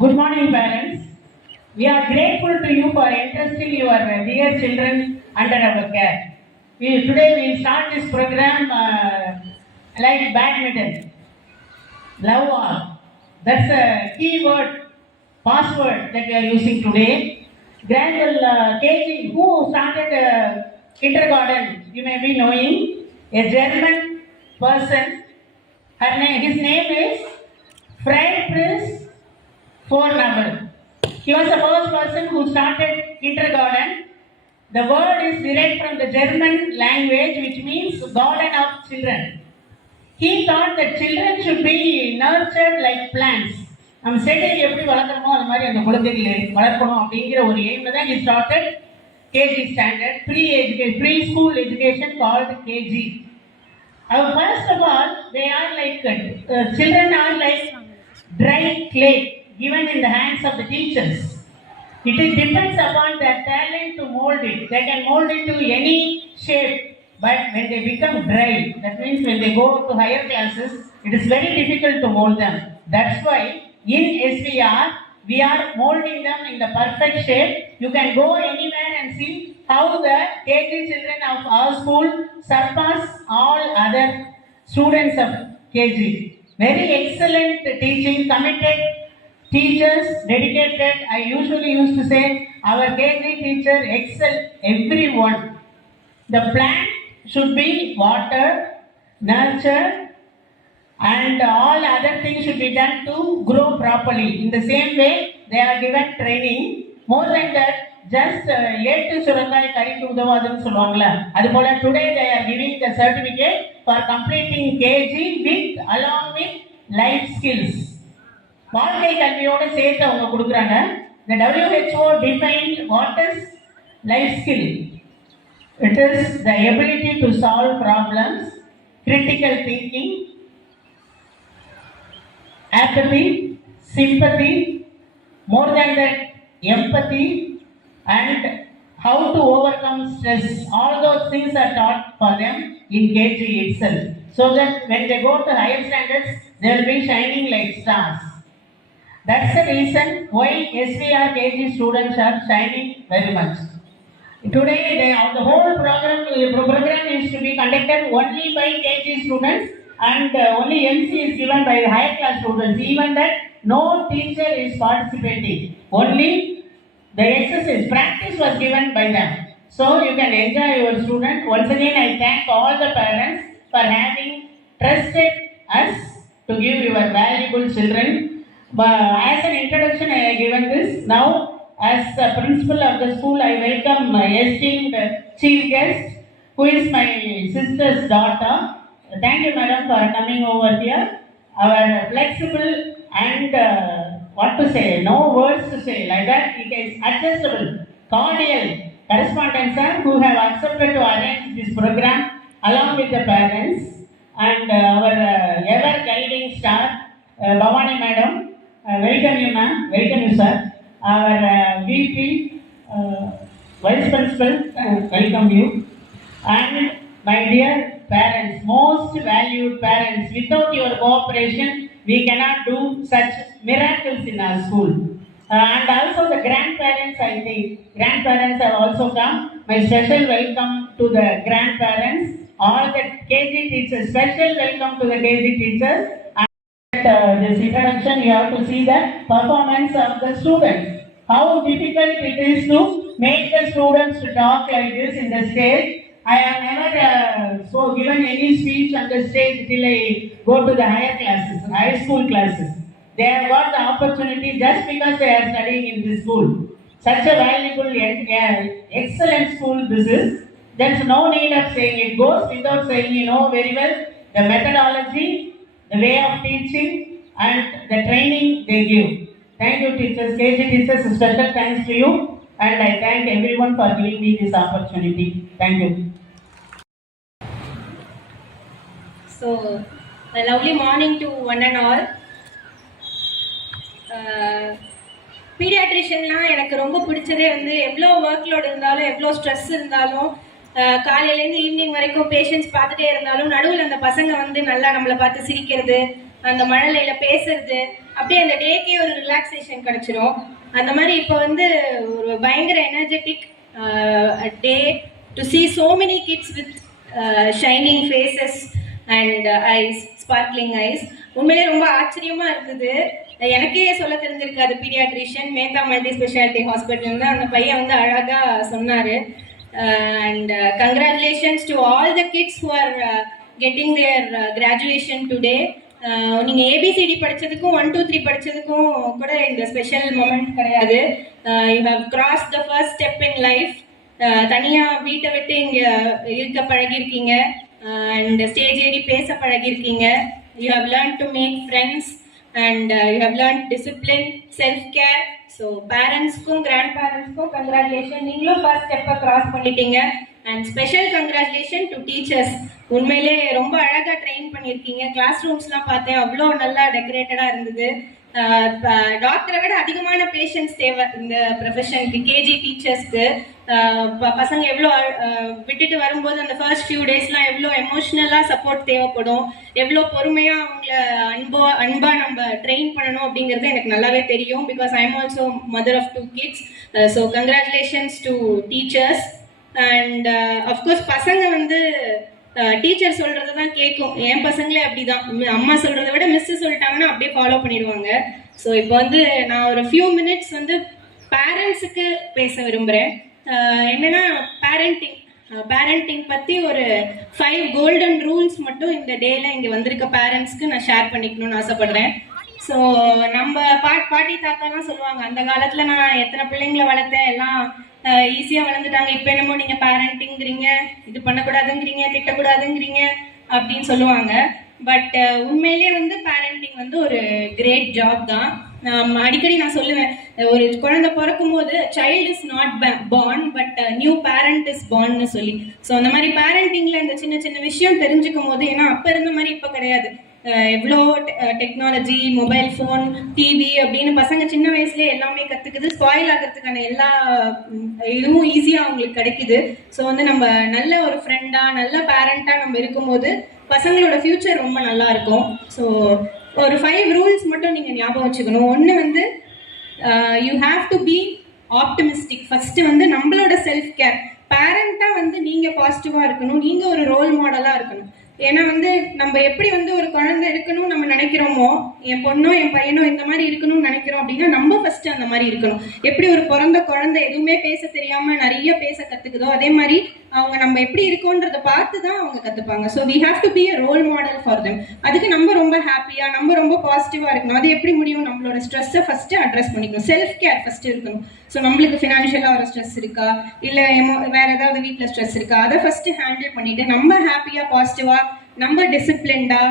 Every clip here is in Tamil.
Good morning, parents. We are grateful to you for entrusting your uh, dear children under our care. We, today we will start this program uh, like badminton. Love all. That's a key word, password that we are using today. Gradual uh, KG, who started uh, kindergarten, you may be knowing, a German person. Her name, his name is Friedrich Vornabel. He was the first person who started kindergarten. The word is derived from the German language, which means garden of children. He thought that children should be nurtured like plants. நம்ம செடியை எப்படி வளர்க்குறோமோ அது மாதிரி அந்த குழந்தைகளை வளர்க்கணும் அப்படிங்கிற ஒரு எய்ம்ல தான் he started KG standard pre education pre school education called KG Uh, first of all, they are like uh, uh, children are like given in the hands of the teachers. It depends upon their talent to mold it. They can mold it to any shape, but when they become dry, that means when they go to higher classes, it is very difficult to mold them. That's why in SVR we are molding them in the perfect shape. You can go anywhere and see how the KG children of our school surpass all other students of KG. Very excellent teaching, committed teachers, dedicated. I usually used to say our KG teacher excel everyone. The plant should be watered, nurtured, and all other things should be done to grow properly. In the same way, they are given training. More than that, just uh, ஏட்டு சுரக்காய் கறிக்கு உதவாதுன்னு சொல்லுவாங்கல்ல அது போல today they are giving the certificate for completing KG with along with life skills. வாழ்க்கை கல்வியோட சேர்த்து அவங்க கொடுக்குறாங்க the WHO defined what is life skill. It is the ability to solve problems, critical thinking, apathy, sympathy, more than that, empathy, and how to overcome stress. All those things are taught for them in KG itself. So that when they go to higher standards, they will be shining like stars. That's the reason why SVR KG students are shining very much. Today, they, the whole program, program is to be conducted only by KG students and uh, only MC is given by the higher class students. Even that, no teacher is participating. Only the exercise, practice was given by them. So you can enjoy your student. Once again, I thank all the parents for having trusted us to give your valuable children. As an introduction, I have given this. Now, as a principal of the school, I welcome my esteemed chief guest, who is my sister's daughter. Thank you, madam, for coming over here. Our flexible and uh, what to say, no words to say, like that, it is adjustable, cordial correspondents sir, who have accepted to arrange this program along with the parents and uh, our uh, ever guiding star, uh, Bhavani madam. Welcome you, ma'am. Welcome you, sir. Our uh, VP, uh, Vice Principal, uh, welcome you. And my dear parents, most valued parents, without your cooperation, we cannot do such miracles in our school. Uh, and also the grandparents, I think, grandparents have also come. My special welcome to the grandparents, all the KG teachers, special welcome to the KG teachers. Uh, this introduction, you have to see the performance of the students. How difficult it is to make the students to talk like this in the stage. I have never uh, so given any speech on the stage till I go to the higher classes, high school classes. They have got the opportunity just because they are studying in this school. Such a valuable, uh, excellent school this is. There's no need of saying it goes without saying you know very well the methodology, the way of teaching, and the training they give. Thank you, teachers. KG teachers, a special thanks to you, and I thank everyone for giving me this opportunity. Thank you. So, a lovely morning to one and all. பீடியாட்ரிஷியன்லாம் எனக்கு ரொம்ப பிடிச்சதே வந்து எவ்வளோ ஒர்க் லோடு இருந்தாலும் எவ்வளோ ஸ்ட்ரெஸ் இருந்தாலும் காலையிலேருந்து ஈவினிங் வரைக்கும் பேஷண்ட்ஸ் பார்த்துட்டே இருந்தாலும் நடுவில் அந்த பசங்க வந்து நல்லா நம்மளை பார்த்து சிரிக்கிறது அந்த மழலையில பேசுறது அப்படியே அந்த டேக்கே ஒரு ரிலாக்ஸேஷன் கிடைச்சிரும். அந்த மாதிரி இப்போ வந்து ஒரு பயங்கர energetic day to see so many kids with shining faces and eyes sparkling eyes உண்மையிலே ரொம்ப ஆச்சரியமா இருந்தது எனக்கே சொல்ல தெரிஞ்சிருக்காது பீடியாட்ரிஷியன் மேத்தா மல்டி ஸ்பெஷாலிட்டி ஹாஸ்பிட்டல்னு அந்த பையன் வந்து அழகா சொன்னாரு. And congratulations to all the kids who are getting their graduation today நீங்கள் ஏபிசிடி படிச்சதுக்கும் ஒன் டூ த்ரீ படிச்சதுக்கும் கூட இந்த ஸ்பெஷல் மொமெண்ட் கிடையாது. You have cross the first step in life தனியாக வீட்டை விட்டு இங்கே இருக்க பழகிருக்கீங்க அண்ட் ஸ்டேஜ் ஏறி பேச பழகிருக்கீங்க you have learn to make friends and you have learn discipline self care so பேரண்ட்ஸ்க்கும் grand பேரண்ட்ஸ்க்கும் கங்க்ராச்சுலேஷன் நீங்களும் ஃபர்ஸ்ட் ஸ்டெப்பை கிராஸ் பண்ணிட்டீங்க. And special congratulation to teachers உண்மையிலே ரொம்ப அழகாக ட்ரெயின் பண்ணியிருக்கீங்க. கிளாஸ் ரூம்ஸ்லாம் பார்த்தேன். அவ்வளோ நல்லா டெக்கரேட்டடாக இருந்தது. டாக்டரை விட அதிகமான பேஷன்ஸ் தேவை இந்த ப்ரொஃபஷனுக்கு கேஜி டீச்சர்ஸ்க்கு பசங்க எவ்வளோ விட்டுட்டு வரும்போது அந்த ஃபர்ஸ்ட் ஃபியூ டேஸ்லாம் எவ்வளோ எமோஷ்னலாக சப்போர்ட் தேவைப்படும்? எவ்வளோ பொறுமையாக அவங்கள அன்போ அன்பாக நம்ம ட்ரெயின் பண்ணணும் அப்படிங்கிறது எனக்கு நல்லாவே தெரியும். Because I am also mother of two kids so congratulations to teachers and of course பசங்க வந்து டீச்சர் சொல்கிறது தான் கேட்கும் என் பசங்களே அப்படிதான். தான் அம்மா சொல்கிறத விட மிஸ்ஸு சொல்லிட்டாங்கன்னா அப்படியே ஃபாலோ பண்ணிடுவாங்க. ஸோ இப்போ வந்து நான் ஒரு ஃபியூ மினிட்ஸ் வந்து பேரண்ட்ஸுக்கு பேச விரும்புகிறேன் என்னன்னா பேரண்டிங் பேரண்டிங் பற்றி ஒரு ஃபைவ் கோல்டன் ரூல்ஸ் மட்டும் இந்த டேல இங்கே வந்திருக்க பேரண்ட்ஸ்க்கு நான் ஷேர் பண்ணிக்கணும்னு ஆசைப்படுறேன். ஸோ நம்ம பாட் பாட்டி தாத்தாலாம் சொல்லுவாங்க அந்த காலத்தில் நான் எத்தனை பிள்ளைங்களை வளர்த்தேன் எல்லாம் ஈஸியாக வளர்ந்துட்டாங்க. இப்போ என்னமோ நீங்கள் பேரண்டிங்கிறீங்க இது பண்ணக்கூடாதுங்கிறீங்க திட்டக்கூடாதுங்கிறீங்க அப்படின்னு சொல்லுவாங்க. பட் உண்மையிலேயே வந்து பேரண்டிங் வந்து ஒரு கிரேட் ஜாப் தான். அடிக்கடி நான் சொல்லுவேன் ஒரு குழந்தை பிறக்கும் போது child is not born but new parent is பார்ன்னு சொல்லி. ஸோ அந்த மாதிரி பேரண்டிங்ல இந்த சின்ன சின்ன விஷயம் தெரிஞ்சுக்கும் போது ஏன்னா அப்போ இருந்த மாதிரி இப்போ கிடையாது. எவ்வளோ டெக்னாலஜி மொபைல் ஃபோன் டிவி அப்படின்னு பசங்க சின்ன வயசுலயே எல்லாமே கத்துக்குது. ஸ்பாயில் ஆகிறதுக்கான எல்லா இதுவும் ஈஸியாக அவங்களுக்கு கிடைக்குது. ஸோ வந்து நம்ம நல்ல ஒரு ஃப்ரெண்டா நல்ல பேரண்டா நம்ம இருக்கும்போது பசங்களோட ஃபியூச்சர் ரொம்ப நல்லா இருக்கும். ஸோ ஒரு ஃபைவ் ரூல்ஸ் மட்டும் நீங்கள் ஞாபகம் வச்சுக்கணும். ஒன்று வந்து you have to be optimistic first வந்து நம்மளோட செல்ஃப் கேர் பேரண்ட்டாக வந்து நீங்கள் பாசிட்டிவாக இருக்கணும். நீங்கள் ஒரு ரோல் மாடலாக இருக்கணும். ஏன்னா வந்து நம்ம எப்படி வந்து ஒரு குழந்தை இருக்கணும் நம்ம நினைக்கிறோமோ என் பொண்ணோ என் பையனோ இந்த மாதிரி இருக்கணும்னு நினைக்கிறோம் அப்படின்னா நம்ம ஃபஸ்ட்டு அந்த மாதிரி இருக்கணும். எப்படி ஒரு பிறந்த குழந்தை எதுவுமே பேச தெரியாமல் நிறைய பேச கற்றுக்குதோ அதே மாதிரி அவங்க நம்ம எப்படி இருக்கோன்றத பார்த்து தான் அவங்க கத்துப்பாங்க. So we have to be a role model for them அதுக்கு நம்ம ரொம்ப ஹாப்பியா நம்ம ரொம்ப பாசிட்டிவா இருக்கணும். அது எப்படி முடியும்? நம்மளோட ஸ்ட்ரெஸ்ஸை ஃபர்ஸ்ட் அட்ரஸ் பண்ணிக்கணும். செல்ஃப் கேர் ஃபர்ஸ்ட் இருக்கணும். ஸோ நம்மளுக்கு ஃபினான்ஷியலாக ஒரு ஸ்ட்ரெஸ் இருக்கா? இல்லை எமோ வேற ஏதாவது வீட்டில் ஸ்ட்ரெஸ் இருக்கா? அதை ஃபர்ஸ்ட் ஹேண்டில் பண்ணிட்டு நம்ம ஹாப்பியா பாசிட்டிவா நம்ம டிசிப்ளின்டா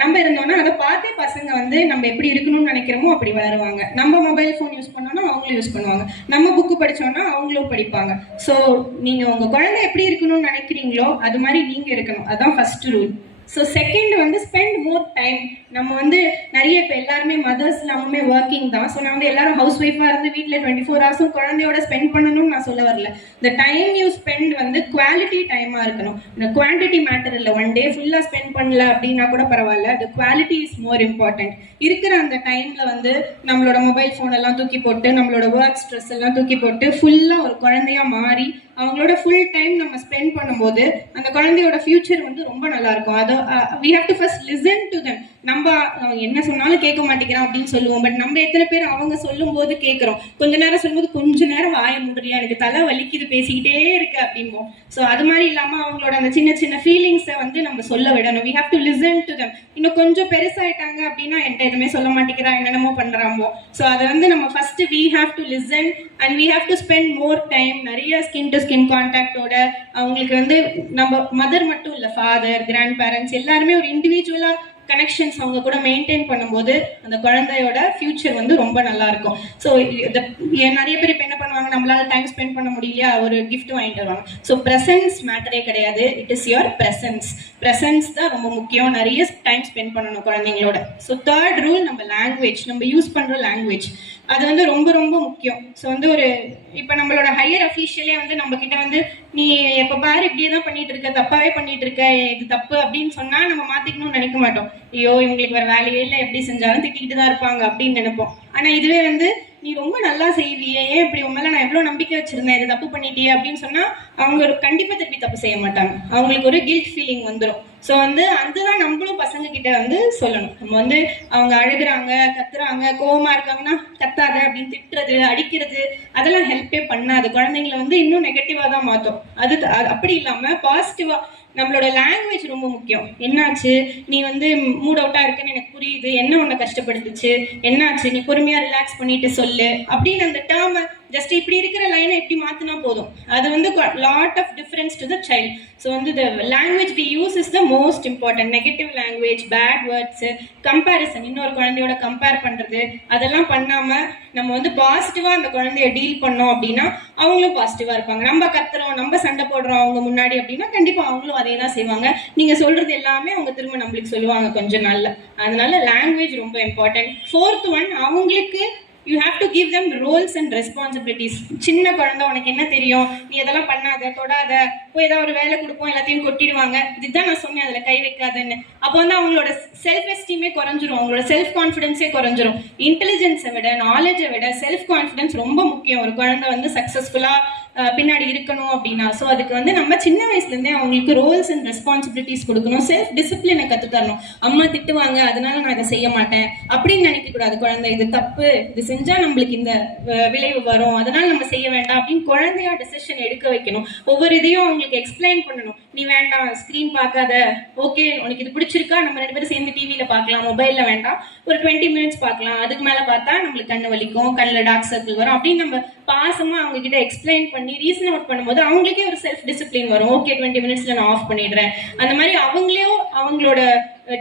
நம்ம இருந்தோம்னா அதை பார்த்தே பசங்க வந்து நம்ம எப்படி இருக்கணும்னு நினைக்கிறோமோ அப்படி வளருவாங்க. நம்ம மொபைல் ஃபோன் யூஸ் பண்ணோம்னா அவங்களும் யூஸ் பண்ணுவாங்க. நம்ம புக்கு படித்தோம்னா அவங்களும் படிப்பாங்க. ஸோ நீங்கள் உங்கள் குழந்தை எப்படி இருக்கணும்னு நினைக்கிறீங்களோ அது மாதிரி நீங்கள் இருக்கணும். அதுதான் ஃபர்ஸ்ட் ரூல் ஸோ செகண்ட் வந்து ஸ்பெண்ட் மோர் டைம் நம்ம வந்து நிறைய இப்போ எல்லாருமே மதர்ஸ் எல்லாமே ஒர்க்கிங் தான். ஸோ நான் வந்து எல்லாரும் ஹவுஸ் ஒய்ஃபாக இருந்து வீட்டில் டுவெண்ட்டி ஃபோர் ஹவர்ஸும் குழந்தையோட ஸ்பெண்ட் பண்ணணும்னு நான் சொல்ல வரல. இந்த டைம் யூ ஸ்பெண்ட் வந்து குவாலிட்டி டைமாக இருக்கணும். இந்த குவான்டிட்டி மேட்டர் இல்லை. ஒன் டே ஃபுல்லாக ஸ்பெண்ட் பண்ணல அப்படின்னா கூட பரவாயில்ல. அது குவாலிட்டி இஸ் மோர் இம்பார்ட்டன்ட் இருக்கிற அந்த டைமில் வந்து நம்மளோட மொபைல் ஃபோன் எல்லாம் தூக்கி போட்டு நம்மளோட ஒர்க் ஸ்ட்ரெஸ் எல்லாம் தூக்கி போட்டு ஃபுல்லாக ஒரு குழந்தையா மாறி அவங்களோட ஃபுல் டைம் நம்ம ஸ்பெண்ட் பண்ணும்போது அந்த குழந்தையோட ஃபியூச்சர் வந்து ரொம்ப நல்லா இருக்கும் அது we have to first listen to them. நம்ம அவங்க என்ன சொன்னாலும் கேட்க மாட்டேங்கிறான் அப்படின்னு சொல்லுவோம். பட் நம்ம எத்தனை பேர் அவங்க சொல்லும் போது கேட்குறோம். கொஞ்ச நேரம் சொல்லும்போது கொஞ்ச நேரம் வாய முடியல எனக்கு தலை வலிக்குது பேசிக்கிட்டே இருக்கு அப்படிம்போம். ஸோ அது மாதிரி இல்லாம அவங்களோட அந்த சின்ன சின்ன ஃபீலிங்ஸை வந்து நம்ம சொல்ல விடணும். We have to listen to them. இன்னும் கொஞ்சம் பெருசாயிட்டாங்க அப்படின்னா என்கிட்ட எதுவுமே சொல்ல மாட்டேங்கிறா என்னென்னமோ பண்றாமோ ஸோ அதை வந்து நம்ம first we have to listen and we have to spend more time நிறைய ஸ்கின் டு ஸ்கின் கான்டாக்டோட அவங்களுக்கு வந்து நம்ம மதர் மட்டும் இல்லை ஃபாதர் கிராண்ட் பேரண்ட்ஸ் எல்லாருமே ஒரு இண்டிவிஜுவலாக கனெக்ஷன்ஸ் அவங்க கூட மெயின்டைன் பண்ணும்போது அந்த குழந்தையோட ஃபியூச்சர் வந்து ரொம்ப நல்லா இருக்கும். ஸோ நிறைய பேர் இப்போ என்ன பண்ணுவாங்க நம்மளால டைம் ஸ்பெண்ட் பண்ண முடியலையா? ஒரு கிஃப்ட் வாங்கிட்டு வருவாங்க. ஸோ ப்ரெசன்ஸ் மேட்டரே கிடையாது. It is your presence presence தான் ரொம்ப முக்கியம். நிறைய டைம் ஸ்பெண்ட் பண்ணணும் குழந்தைங்களோட. ஸோ தேர்ட் ரூல் நம்ம லாங்குவேஜ் நம்ம யூஸ் பண்ணுற லாங்குவேஜ் அது வந்து ரொம்ப ரொம்ப முக்கியம். ஸோ வந்து ஒரு இப்போ நம்மளோட ஹையர் அஃபீஷியலே வந்து நம்ம கிட்ட வந்து நீ எப்போ பாரு இப்படியே தான் பண்ணிட்டு இருக்க தப்பாவே பண்ணிட்டு இருக்க இது தப்பு அப்படின்னு சொன்னா நம்ம மாத்திக்கணும்னு நினைக்க மாட்டோம். ஐயோ இவங்களுக்கு வேற வேலையே இல்லை எப்படி செஞ்சாலும் திட்டிக்கிட்டு தான் இருப்பாங்க அப்படின்னு நினைப்போம். ஆனா இதுவே வந்து நீ ரொம்ப நல்லா செய்வியே ஏன் இப்படி உண்மையில நான் எவ்வளவு நம்பிக்கை வச்சிருந்தேன் இது தப்பு பண்ணிட்டியே அப்படின்னு சொன்னா அவங்க ஒரு கண்டிப்பா திருப்பி தப்பு செய்ய மாட்டாங்க. அவங்களுக்கு ஒரு கில்ட் ஃபீலிங் வந்துடும் ஸோ வந்து அதுதான் நம்மளும் பசங்க கிட்ட வந்து சொல்லணும். நம்ம வந்து அவங்க அழுகுறாங்க கத்துறாங்க கோவமா இருக்காங்கன்னா கத்தாத அப்படின்னு திட்டுறது அடிக்கிறது அதெல்லாம் ஹெல்ப்பே பண்ணாது. குழந்தைங்களை வந்து இன்னும் நெகட்டிவா தான் மாற்றும் அது அது அப்படி இல்லாம பாசிட்டிவா நம்மளோட லாங்குவேஜ் ரொம்ப முக்கியம். என்னாச்சு? நீ வந்து மூட் அவுட்டா இருக்குன்னு எனக்கு புரியுது. என்ன உன்னை கஷ்டப்படுத்துச்சு? என்னாச்சு? நீ பொறுமையா ரிலாக்ஸ் பண்ணிட்டு சொல்லு. அப்படின்னு அந்த டேர்மை ஜஸ்ட் இப்படி இருக்கிற லைனை இப்படி மாத்தினா போதும். அது வந்து lot of difference to the child so வந்து the language we use is the most important negative language bad words comparison இன்னொரு குழந்தையோட கம்பேர் பண்றது அதெல்லாம் பண்ணாம நம்ம வந்து பாசிட்டிவா அந்த குழந்தைய டீல் பண்ணோம் அப்படின்னா அவங்களும் பாசிட்டிவா இருப்பாங்க. நம்ம கத்துறோம் நம்ம சண்டை போடுறோம் அவங்க முன்னாடி அப்படின்னா கண்டிப்பா அவங்களும் அதே தான் செய்வாங்க. நீங்க சொல்றது எல்லாமே அவங்க திரும்ப நம்மளுக்கு சொல்லுவாங்க கொஞ்சம் நாளில். அதனால லாங்குவேஜ் ரொம்ப இம்பார்ட்டன்ட் ஃபோர்த் ஒன் அவங்களுக்கு you have to give them roles and responsibilities சின்ன குழந்தை உனக்கு என்ன தெரியும்? நீ இதெல்லாம் பண்ணாத தொடாத. போய் ஏதாவது ஒரு வேலை கொடுப்போம் எல்லாத்தையும் கொட்டிடுவாங்க. இதுதான் நான் சொன்னேன் அதில் கை வைக்காதுன்னு. அப்போ வந்து அவங்களோட செல்ஃப் எஸ்டீமே குறைஞ்சிரும். அவங்களோட செல்ஃப் கான்ஃபிடென்ஸே குறைஞ்சிரும். இன்டெலிஜென்ஸை விட நாலேஜை விட செல்ஃப் கான்ஃபிடென்ஸ் ரொம்ப முக்கியம். ஒரு குழந்தை வந்து சக்ஸஸ்ஃபுல்லாக பின்னாடி இருக்கணும் அப்படின்னா. ஸோ அதுக்கு வந்து நம்ம சின்ன வயசுலேருந்தே அவங்களுக்கு ரோல்ஸ் அண்ட் ரெஸ்பான்சிபிலிட்டிஸ் கொடுக்கணும். செல்ஃப் டிசிப்ளினை கற்றுத்தரணும் அம்மா திட்டுவாங்க அதனால நான் இதை செய்ய மாட்டேன். அப்படின்னு நினைக்கக்கூடாது. குழந்தை இது தப்பு. இது செஞ்சால் நம்மளுக்கு இந்த விளைவு வரும். அதனால நம்ம செய்ய வேண்டாம். அப்படின்னு குழந்தையா டிசிஷன் எடுக்க வைக்கணும். ஒவ்வொரு இதையும் அவங்களுக்கு எக்ஸ்பிளைன் பண்ணணும். நீ வேண்டாம் ஸ்க்ரீன் பார்க்காத. ஓகே உனக்கு இது பிடிச்சிருக்கா? நம்ம ரெண்டு பேரும் சேர்ந்து டிவியில பார்க்கலாம். மொபைல்ல வேண்டாம். ஒரு டுவெண்ட்டி மினிட்ஸ் பார்க்கலாம். அதுக்கு மேல பார்த்தா நம்மளுக்கு கண்ணு வலிக்கும் கண்ணில் டார்க் சர்க்கிள் வரும். அப்படின்னு நம்ம பாசமா அவங்க கிட்ட எக்ஸ்பிளைன் பண்ணி ரீசன் அவுட் பண்ணும்போது அவங்களுக்கே ஒரு செல்ஃப் டிசிப்ளின் வரும் ஓகே டுவெண்ட்டி மினிட்ஸ்ல நான் ஆஃப் பண்ணிடுறேன். அந்த மாதிரி அவங்களே அவங்களோட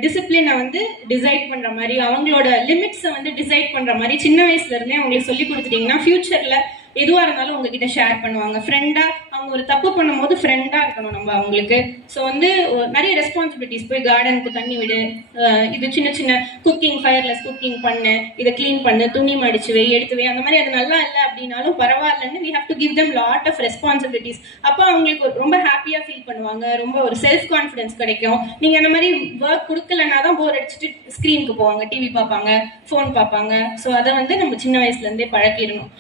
டிசிப்ளினை வந்து டிசைட் பண்ற மாதிரி அவங்களோட லிமிட்ஸை வந்து டிசைட் பண்ற மாதிரி சின்ன வயசுல இருந்தே அவங்களுக்கு சொல்லி கொடுத்துட்டீங்கன்னா ஃபியூச்சர்ல எதுவா இருந்தாலும் உங்ககிட்ட ஷேர் பண்ணுவாங்க. ஃப்ரெண்டா அவங்க ஒரு தப்பு பண்ணும்போது ஃப்ரெண்டாக இருக்கணும் நம்ம அவங்களுக்கு. ஸோ வந்து நிறைய ரெஸ்பான்சிபிலிட்டிஸ் போய் கார்டனுக்கு தண்ணி விடு. இது சின்ன சின்ன குக்கிங் ஃபயர்லெஸ் குக்கிங் பண்ணு. இதை க்ளீன் பண்ணு. துணி மடிச்சு வை எடுத்து வை. அந்த மாதிரி அது நல்லா இல்லை அப்படின்னாலும் பரவாயில்லன்னு we have to give them lot of responsibilities அப்போ அவங்களுக்கு ஒரு ரொம்ப ஹாப்பியாக ஃபீல் பண்ணுவாங்க. ரொம்ப ஒரு செல்ஃப் கான்ஃபிடன்ஸ் கிடைக்கும். நீங்கள் அந்த மாதிரி ஒர்க் கொடுக்கலன்னா தான் போர் அடிச்சுட்டு ஸ்க்ரீனுக்கு போவாங்க டிவி பார்ப்பாங்க ஃபோன் பார்ப்பாங்க. ஸோ அதை வந்து நம்ம சின்ன வயசுலேருந்தே பழக்கிடணும்.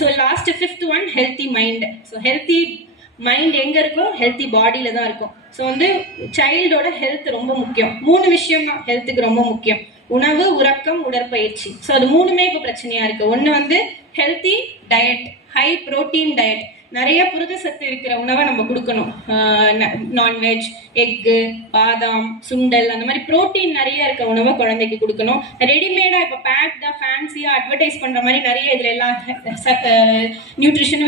So last fifth one healthy mind so healthy mind எங்கே இருக்கும் ஹெல்த்தி பாடியில் தான் இருக்கும். ஸோ வந்து சைல்டோட ஹெல்த் ரொம்ப முக்கியம். மூணு விஷயம் தான் ஹெல்த்துக்கு ரொம்ப முக்கியம். உணவு உறக்கம் உடற்பயிற்சி. ஸோ அது மூணுமே இப்போ பிரச்சனையாக இருக்குது ஒன்று வந்து healthy diet high protein diet நிறைய புரத சத்து இருக்கிற உணவை நம்ம கொடுக்கணும். நான்வெஜ் எக்கு பாதாம் சுண்டல் அந்த மாதிரி புரோட்டீன் நிறைய இருக்க உணவை குழந்தைக்கு கொடுக்கணும். ரெடிமேடா இப்போ பேக்டா ஃபேன்சியா அட்வர்டைஸ் பண்ற மாதிரி நிறைய இதுல எல்லாம் நியூட்ரிஷன்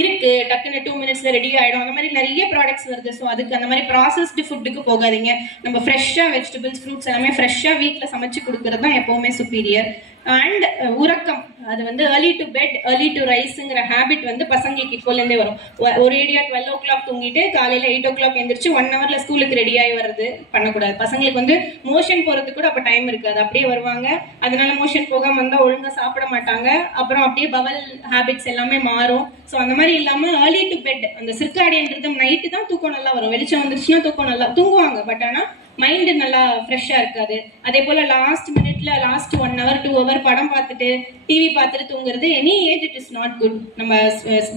இருக்கு. டக்குன்னு டூ மினிட்ஸ்ல ரெடி ஆயிடும். அந்த மாதிரி நிறைய ப்ராடக்ட்ஸ் வருது. ஸோ அதுக்கு அந்த மாதிரி ப்ராசஸ்டு ஃபுட்டுக்கு போகாதீங்க. நம்ம ஃப்ரெஷ்ஷாக வெஜிடபிள்ஸ் ஃப்ரூட்ஸ் எல்லாமே ஃப்ரெஷ்ஷாக வீட்டில் சமைச்சு கொடுக்கறது தான் எப்பவுமே சுப்பீரியர் அண்ட் uh, உறக்கம். அது வந்து early to bed early to ரைஸுங்கிற habit வந்து பசங்களுக்கு இப்போலேருந்தே வரும். ஒ- ஒரு ஏடியா டுவெல் ஓ கிளாக் தூங்கிட்டு காலையில் எயிட் ஓ கிளாக் எந்திரிச்சு ஒன் ஹவரில் ஸ்கூலுக்கு ரெடி ஆகி வர்றது பண்ணக்கூடாது. பசங்களுக்கு வந்து மோஷன் போகிறதுக்கு கூட அப்போ டைம் இருக்காது. அப்படியே வருவாங்க. அதனால மோஷன் போகாமல் வந்தால் ஒழுங்காக சாப்பிட மாட்டாங்க. அப்புறம் அப்படியே பவல் ஹேபிட்ஸ் எல்லாமே மாறும். ஸோ அந்த மாதிரி இல்லாமல் ஏர்லி டு பெட் அந்த சிற்காடியன் ரிதம் நைட்டு தான் தூக்கம் நல்லா வரும். வெளிச்சம் வந்துருச்சுன்னா தூக்கம் நல்லா தூங்குவாங்க. பட் ஆனால் மைண்டு நல்லா ஃப்ரெஷ்ஷாக இருக்காது. அதே போல் லாஸ்ட் மினிட்ல last one hour two hour படம் பார்த்துட்டு டிவி பார்த்துட்டு தூங்குறது any age it is not good நம்ம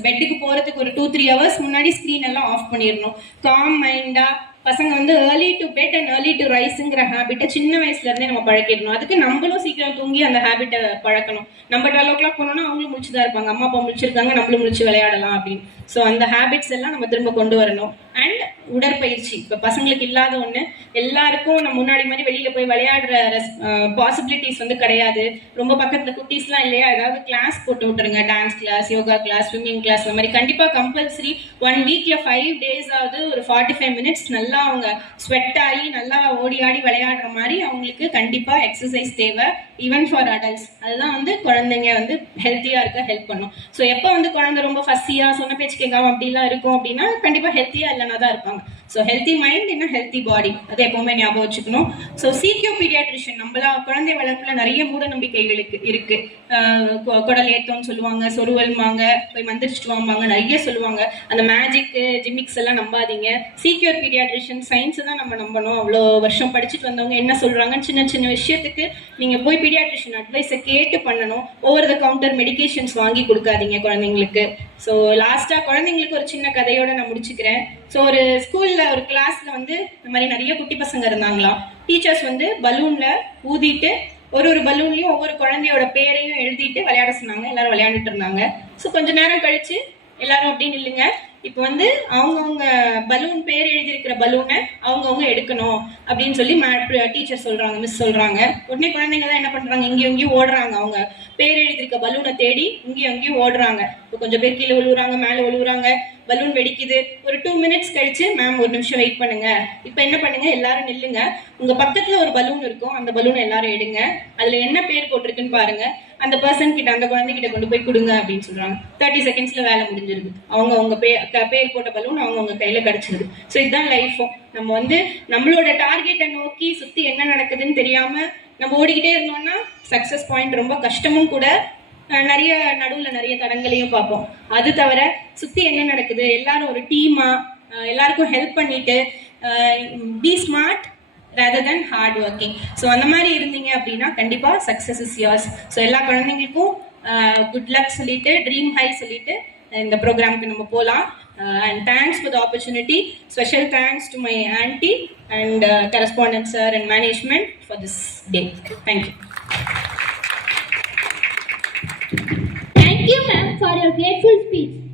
பெட்டுக்கு போகிறதுக்கு ஒரு டூ த்ரீ ஹவர்ஸ் முன்னாடி ஸ்க்ரீன் எல்லாம் ஆஃப் பண்ணிடணும். காம் மைண்டாக பசங்க வந்து early to bed and early to ரைஸுங்கிற ஹேபிட்டை சின்ன வயசுல இருந்தே நம்ம பழக்கிடணும். அதுக்கு நம்மளும் சீக்கிரம் தூங்கி அந்த ஹேபிட்டை பழக்கணும். நம்ம டுவெல் ஓ கிளாக் போனோம்னா அவங்களும் முடிச்சு தான் இருப்பாங்க. அம்மா அப்பா முடிச்சிருக்காங்க நம்மளும் முடிச்சு விளையாடலாம் அப்படின்னு. ஸோ அந்த ஹேபிட்ஸ் எல்லாம் நம்ம திரும்ப கொண்டு வரணும். அண்ட் உடற்பயிற்சி. இப்போ பசங்களுக்கு இல்லாத ஒன்று எல்லாருக்கும் நம்ம முன்னாடி மாதிரி வெளியில் போய் விளையாடுற பாசிபிலிட்டிஸ் வந்து கிடையாது. ரொம்ப பக்கத்தில் குட்டீஸ்லாம் இல்லையா? ஏதாவது கிளாஸ் போட்டு விட்டுருங்க. Dance class yoga class swimming class அந்த மாதிரி கண்டிப்பாக கம்பல்சரி ஒன் வீக்கில் ஃபைவ் டேஸ் ஆகுது ஒரு ஃபார்ட்டி ஃபைவ் மினிட்ஸ் நல்லா அவங்க ஸ்வெட் ஆகி நல்லா ஓடி ஆடி விளையாடுற மாதிரி அவங்களுக்கு கண்டிப்பாக எக்ஸசைஸ் தேவை. ஈவன் ஃபார் அடல்ட்ஸ் அதுதான் வந்து குழந்தைங்க வந்து ஹெல்த்தியாக இருக்க ஹெல்ப் பண்ணும். ஸோ எப்போ வந்து குழந்தை ரொம்ப ஃபஸ்ஸியாக சொன்ன பேச்சு கேட்காம அப்படிலாம் இருக்கும் அப்படின்னா கண்டிப்பாக ஹெல்த்தியாக இல்லைனா தான் இருப்பாங்க. ஸோ ஹெல்த்தி மைண்ட் என்ன? ஹெல்த்தி பாடி அதை எப்பவுமே ஞாபகம் வச்சுக்கணும். ஸோ சீக்கியோ பீடியாட்ரிஷியன் நம்மளா குழந்தை வளர்ப்புல நிறைய மூட நம்பிக்கைகளுக்கு இருக்கு குடல் ஏத்தம்னு சொல்லுவாங்க சொருவல்மாங்க போய் மந்திரிச்சிட்டு வாம்பாங்க நிறைய சொல்லுவாங்க. அந்த மேஜிக்கு ஜிமிக்ஸ் எல்லாம் நம்பாதீங்க. சீக்கியோர் பீடியாட்ரிஷியன் சயின்ஸை தான் நம்ம நம்பணும். அவ்வளோ வருஷம் படிச்சுட்டு வந்தவங்க என்ன சொல்றாங்கன்னு சின்ன சின்ன விஷயத்துக்கு நீங்க போய் பீடியாட்ரிஷியன் அட்வைஸை கேட்டு பண்ணணும். ஓவர் த கவுண்டர் மெடிகேஷன்ஸ் வாங்கி கொடுக்காதீங்க குழந்தைங்களுக்கு. ஸோ லாஸ்ட்டாக குழந்தைங்களுக்கு ஒரு சின்ன கதையோட நான் முடிச்சுக்கிறேன். ஸோ ஒரு ஸ்கூல்ல ஒரு கிளாஸ்ல வந்து இந்த மாதிரி நிறைய குட்டி பசங்க இருந்தாங்களாம். டீச்சர்ஸ் வந்து பலூன்ல ஊதிட்டு ஒரு ஒரு பலூன்லயும் ஒவ்வொரு குழந்தையோட பேரையும் எழுதிட்டு விளையாட சொன்னாங்க. எல்லாரும் விளையாண்டுட்டு இருந்தாங்க. ஸோ கொஞ்ச நேரம் கழிச்சு எல்லாரும் அப்படின்னு நில்லுங்க. இப்போ வந்து அவங்கவுங்க பலூன் பேர் எழுதியிருக்கிற பலூனை அவங்கவுங்க எடுக்கணும் அப்படின்னு சொல்லி டீச்சர் சொல்றாங்க மிஸ் சொல்றாங்க. உடனே குழந்தைங்க தான் என்ன பண்றாங்க? இங்கேயும் இங்கேயும் ஓடுறாங்க அவங்க. பேர் எழுதியிருக்க பலூனை தேடி இங்கேயும் அங்கேயும் ஓடுறாங்க. இப்போ கொஞ்சம் பேர் கீழே விழுவுறாங்க மேலே விழுவுறாங்க. பலூன் வெடிக்குது. ஒரு டூ மினிட்ஸ் கழிச்சு மேம் ஒரு நிமிஷம் வெயிட் பண்ணுங்க. இப்போ என்ன பண்ணுங்க? எல்லாரும் நில்லுங்க. உங்க பக்கத்துல ஒரு பலூன் இருக்கும். அந்த பலூன் எல்லாரும் எடுங்க. அதுல என்ன பேர் போட்டிருக்குன்னு பாருங்க. அந்த பர்சன் கிட்ட அந்த குழந்தைகிட்ட கொண்டு போய் கொடுங்க அப்படின்னு சொல்றாங்க. தேர்ட்டி செகண்ட்ஸ்ல வேலை முடிஞ்சிருது. அவங்க அவங்க பேர் பேர் போட்ட பலூன் அவங்க அவங்க கையில கிடைச்சிருது. ஸோ இதுதான் லைஃபும் நம்ம வந்து நம்மளோட டார்கெட்டை நோக்கி சுத்தி என்ன நடக்குதுன்னு தெரியாம நம்ம ஓடிக்கிட்டே இருந்தோம்னா சக்ஸஸ் பாயிண்ட் ரொம்ப கஷ்டமும் கூட நிறைய நடுவில் நிறைய தடங்களையும் பார்ப்போம். அது தவிர சுற்றி என்ன நடக்குது? எல்லாரும் ஒரு டீமா எல்லாருக்கும் ஹெல்ப் பண்ணிட்டு be smart rather then hard working so அந்த மாதிரி இருந்தீங்க அப்படின்னா கண்டிப்பாக சக்ஸஸ் இஸ் யோர்ஸ் ஸோ எல்லா குழந்தைங்களுக்கும் குட் லக் சொல்லிட்டு ட்ரீம் ஹை சொல்லிட்டு இந்த ப்ரோக்ராம்க்கு நம்ம போகலாம் Uh, and thanks for the opportunity. Special thanks to my auntie and uh, correspondent sir and management for this day. Thank you. Thank you, ma'am, for your grateful speech.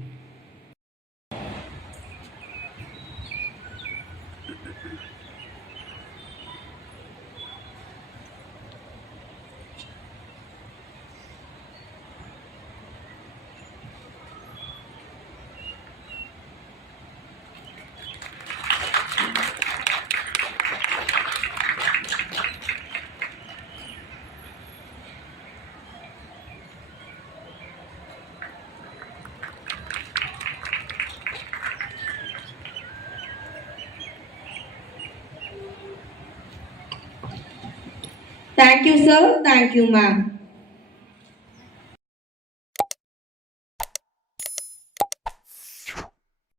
Thank you, sir. Thank you, ma'am.